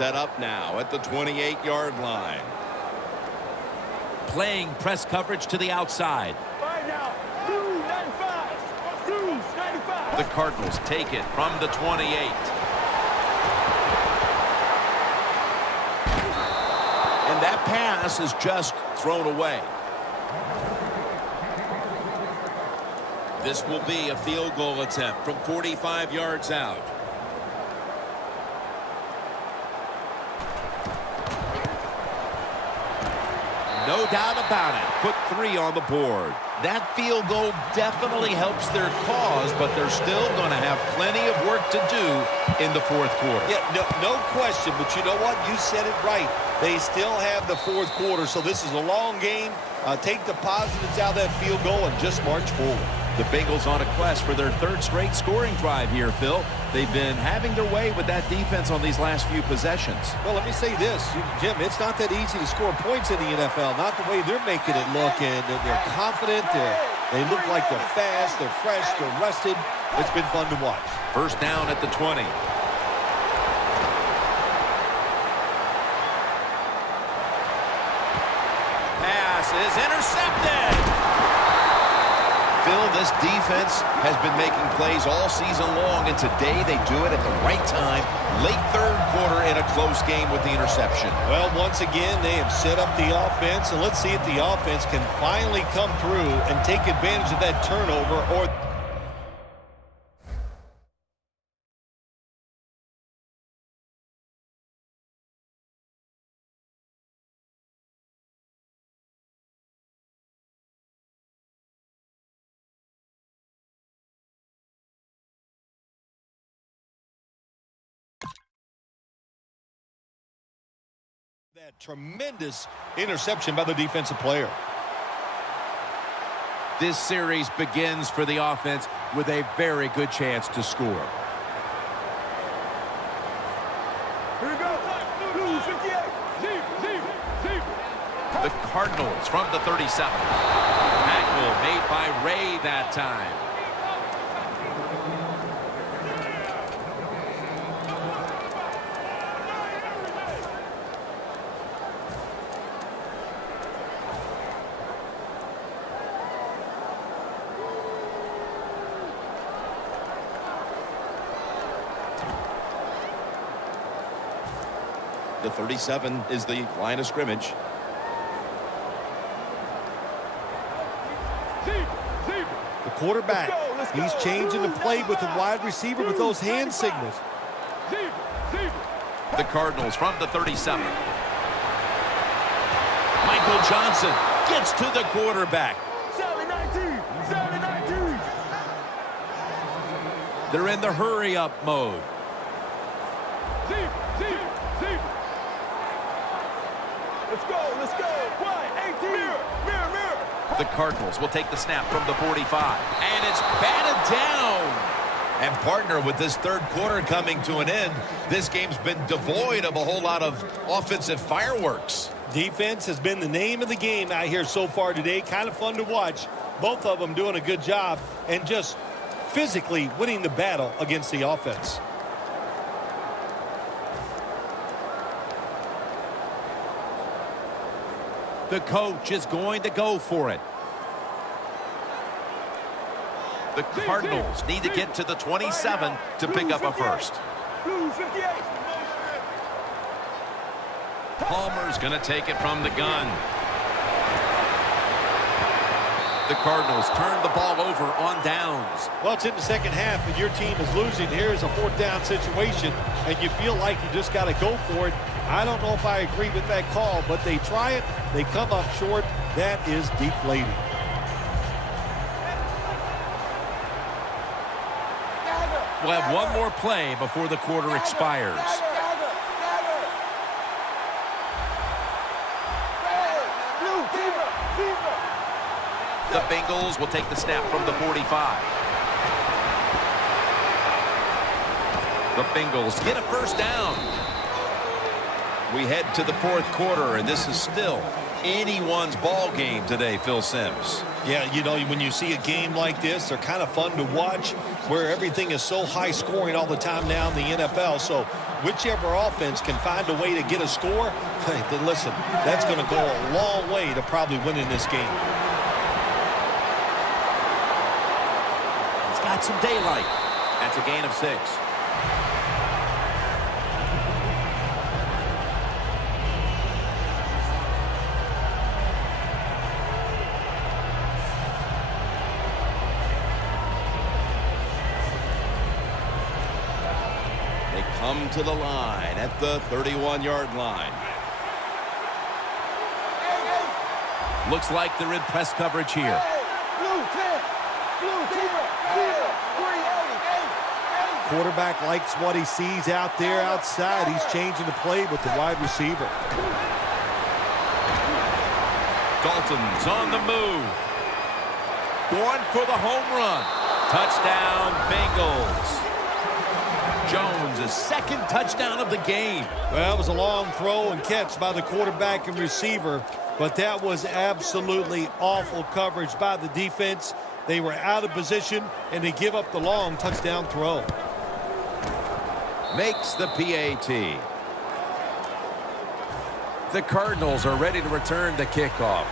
set up now at the 28-yard line. Playing press coverage to the outside. Right now, 95. The Cardinals take it from the 28. And that pass is just thrown away. This will be a field goal attempt from 45 yards out. No doubt about it. Put 3 on the board. That field goal definitely helps their cause, but they're still going to have plenty of work to do in the fourth quarter. Yeah, no question, but you know what? You said it right. They still have the fourth quarter, so this is a long game. Take the positives out of that field goal and just march forward. The Bengals on a quest for their 3rd straight scoring drive here, Phil. They've been having their way with that defense on these last few possessions. Well, let me say this, Jim, it's not that easy to score points in the NFL, not the way they're making it look, and they're confident, they look like they're fast, they're fresh, they're rested. It's been fun to watch. First down at the 20. Pass is intercepted. Phil, this defense has been making plays all season long, and today they do it at the right time, late third quarter in a close game with the interception. Well, once again, they have set up the offense, and let's see if the offense can finally come through and take advantage of that turnover or... That tremendous interception by the defensive player. This series begins for the offense with a very good chance to score. Here we go. Blue 58. The Cardinals from the 37. Tackle made by Ray that time. The 37 is the line of scrimmage. The quarterback, he's changing the play with the wide receiver with those hand signals. The Cardinals from the 37. Michael Johnson gets to the quarterback. 7-19. They're in the hurry-up mode. Let's go. 1-18. Mirror. The Cardinals will take the snap from the 45. And it's batted down. And partner, with this third quarter coming to an end, this game's been devoid of a whole lot of offensive fireworks. Defense has been the name of the game out here so far today. Kind of fun to watch. Both of them doing a good job and just physically winning the battle against the offense. The coach is going to go for it. The Cardinals need to get to the 27 to pick up a first. Blue 58. Palmer's going to take it from the gun. The Cardinals turn the ball over on downs. Well, it's in the second half, and your team is losing. Here's a fourth down situation, and you feel like you just got to go for it. I don't know if I agree with that call, but they try it. They come up short. That is deflating. We'll have one more play before the quarter expires. The Bengals will take the snap from the 45. The Bengals get a first down. We head to the fourth quarter, and this is still anyone's ball game today, Phil Simms. Yeah, you know, when you see a game like this, they're kind of fun to watch, where everything is so high scoring all the time now in the NFL. So whichever offense can find a way to get a score, then listen, that's going to go a long way to probably winning this game. It's got some daylight. That's a gain of 6. Come to the line at the 31-yard line. Looks like they're in press coverage here. Quarterback likes what he sees out there outside. He's changing the play with the wide receiver. Dalton's on the move. Going for the home run. Touchdown, Bengals. Jones' second touchdown of the game. Well, it was a long throw and catch by the quarterback and receiver, but that was absolutely awful coverage by the defense. They were out of position, and they give up the long touchdown throw. Makes the PAT. The Cardinals are ready to return the kickoff.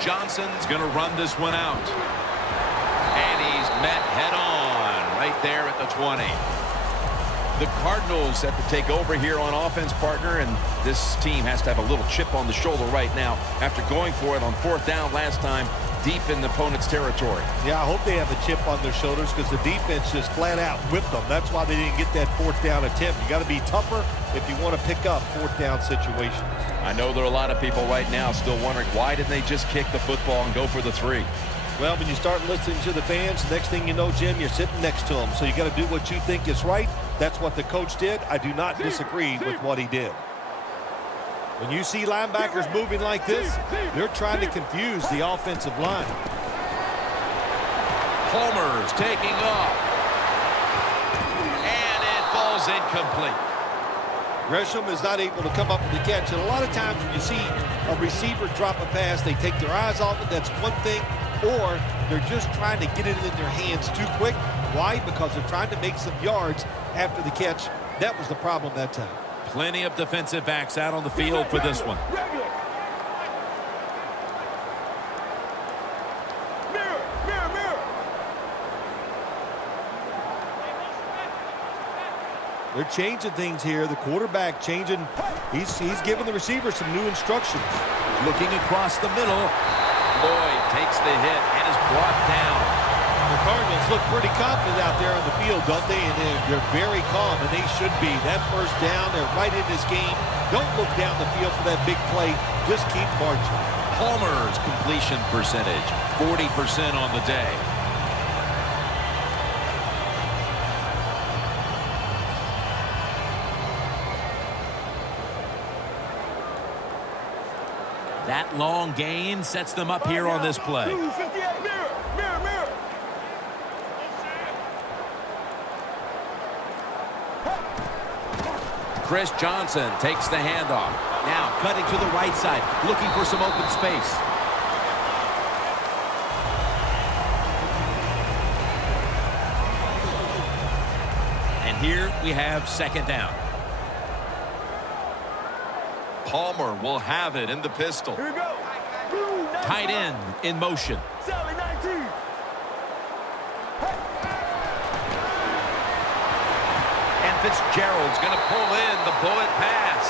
Johnson's going to run this one out. And he's met head on right there at the 20. The Cardinals have to take over here on offense, partner, and this team has to have a little chip on the shoulder right now after going for it on 4th down last time deep in the opponent's territory. Yeah, I hope they have a chip on their shoulders because the defense just flat out whipped them. That's why they didn't get that 4th down attempt. You got to be tougher if you want to pick up 4th down situations. I know there are a lot of people right now still wondering, why didn't they just kick the football and go for the 3? Well, when you start listening to the fans, the next thing you know, Jim, you're sitting next to them. So you got to do what you think is right. That's what the coach did. I do not disagree with what he did. When you see linebackers moving like this, they're trying to confuse the offensive line. Palmer's taking off. And it falls incomplete. Gresham is not able to come up with the catch. And a lot of times when you see a receiver drop a pass, they take their eyes off it. That's one thing. Or they're just trying to get it in their hands too quick. Why? Because they're trying to make some yards after the catch. That was the problem that time. Plenty of defensive backs out on the field for this one. They're changing things here. The quarterback changing. He's giving the receiver some new instructions. Looking across the middle. Lloyd takes the hit and is brought down. The Cardinals look pretty confident out there on the field, don't they? And they're very calm, and they should be. That 1st down, they're right in this game. Don't look down the field for that big play. Just keep marching. Palmer's completion percentage, 40% on the day. That long gain sets them up here on this play. Chris Johnson takes the handoff. Now cutting to the right side, looking for some open space. And here we have 2nd down. Palmer will have it in the pistol. Here we go. Tight end in motion. Sally 19. And Fitzgerald's going to pull in the bullet pass.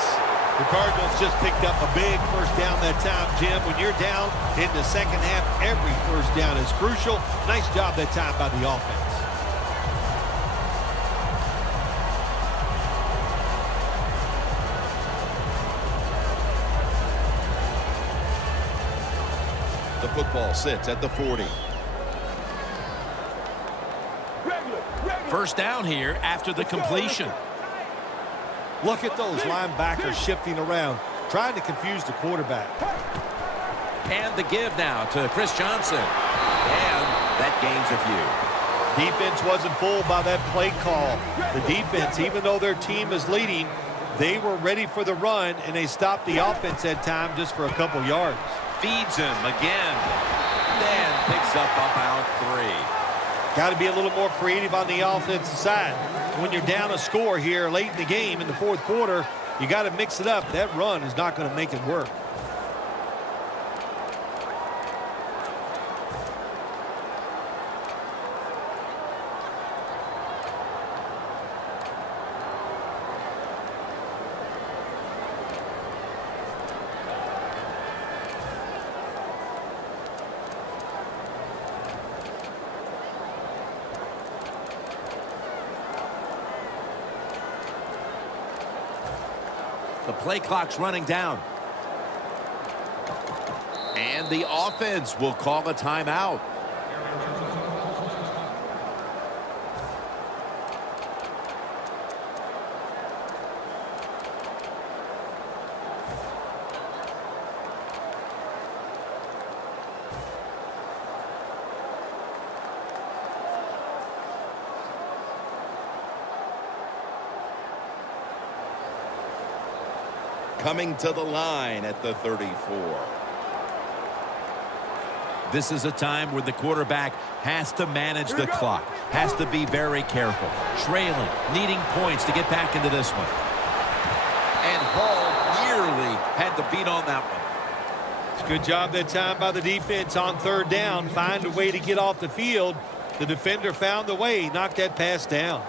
The Cardinals just picked up a big 1st down that time, Jim. When you're down in the 2nd half, every 1st down is crucial. Nice job that time by the offense. The football sits at the 40. Regular. 1st down here after the completion. Look at those linebackers shifting around, trying to confuse the quarterback. And the give now to Chris Johnson. And That gains a few. Defense wasn't fooled by that play call. The defense, even though their team is leading, they were ready for the run, and they stopped the offense that time just for a couple yards. Feeds him again. Then picks up about 3. Got to be a little more creative on the offensive side. When you're down a score here late in the game in the fourth quarter, you got to mix it up. That run is not going to make it work. The play clock's running down. And the offense will call a timeout. Coming to the line at the 34. This is a time where the quarterback has to manage the clock, has to be very careful, trailing, needing points to get back into this one. And Hall nearly had the beat on that one. It's a good job that time by the defense on third down. Find a way to get off the field. The defender found the way, knocked that pass down.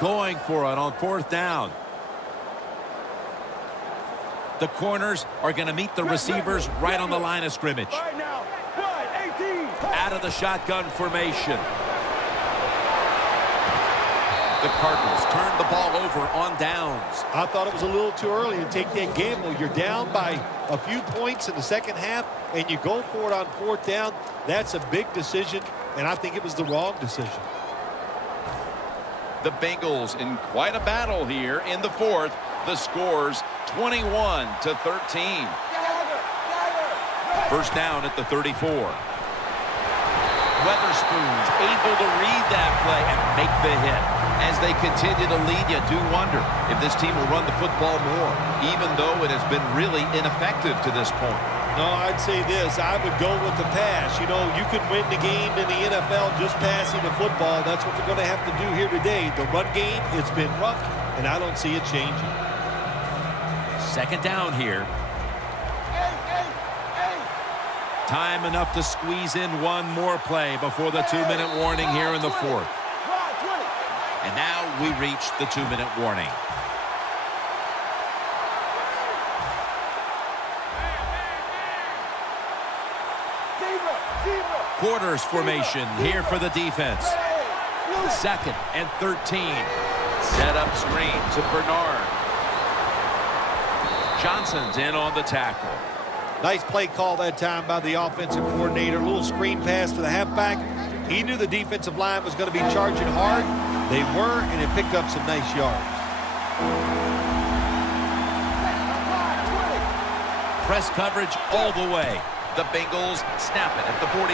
Going for it on fourth down. The corners are going to meet the receivers right on the line of scrimmage. Right now, 18. Out of the shotgun formation. The Cardinals turn the ball over on downs. I thought it was a little too early to take that gamble. You're down by a few points in the second half, and you go for it on fourth down. That's a big decision, and I think it was the wrong decision. The Bengals in quite a battle here in the fourth. The score's 21-13. First down at the 34. Weatherspoon's able to read that play and make the hit. As they continue to lead, you do wonder if this team will run the football more, even though it has been really ineffective to this point. No, I'd say this. I would go with the pass. You know, you can win the game in the NFL just passing the football. That's what they're going to have to do here today. The run game, it's been rough, and I don't see it changing. Second down here. Time enough to squeeze in one more play before the 2-minute warning here in the fourth. And now we reach the 2-minute warning. Quarters formation here for the defense. Second and 13. Set up screen to Bernard. Johnson's in on the tackle. Nice play call that time by the offensive coordinator. A little screen pass to the halfback. He knew the defensive line was going to be charging hard. They were, and it picked up some nice yards. Press coverage all the way. The Bengals snap it at the 41.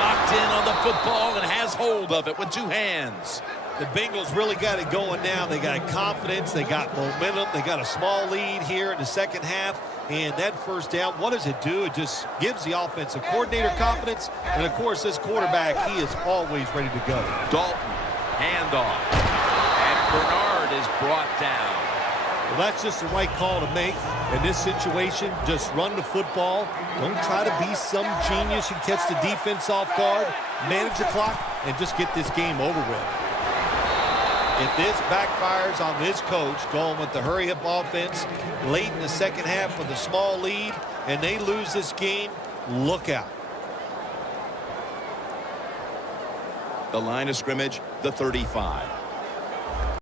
Locked in on the football and has hold of it with two hands. The Bengals really got it going now. They got confidence. They got momentum. They got a small lead here in the second half. And that first down, what does it do? It just gives the offensive coordinator confidence. And, of course, this quarterback, he is always ready to go. Dalton, handoff. And Bernard is brought down. Well, that's just the right call to make in this situation. Just run the football. Don't try to be some genius and catch the defense off guard. Manage the clock and just get this game over with. If this backfires on this coach going with the hurry-up offense late in the second half with a small lead and they lose this game, look out. The line of scrimmage, the 35.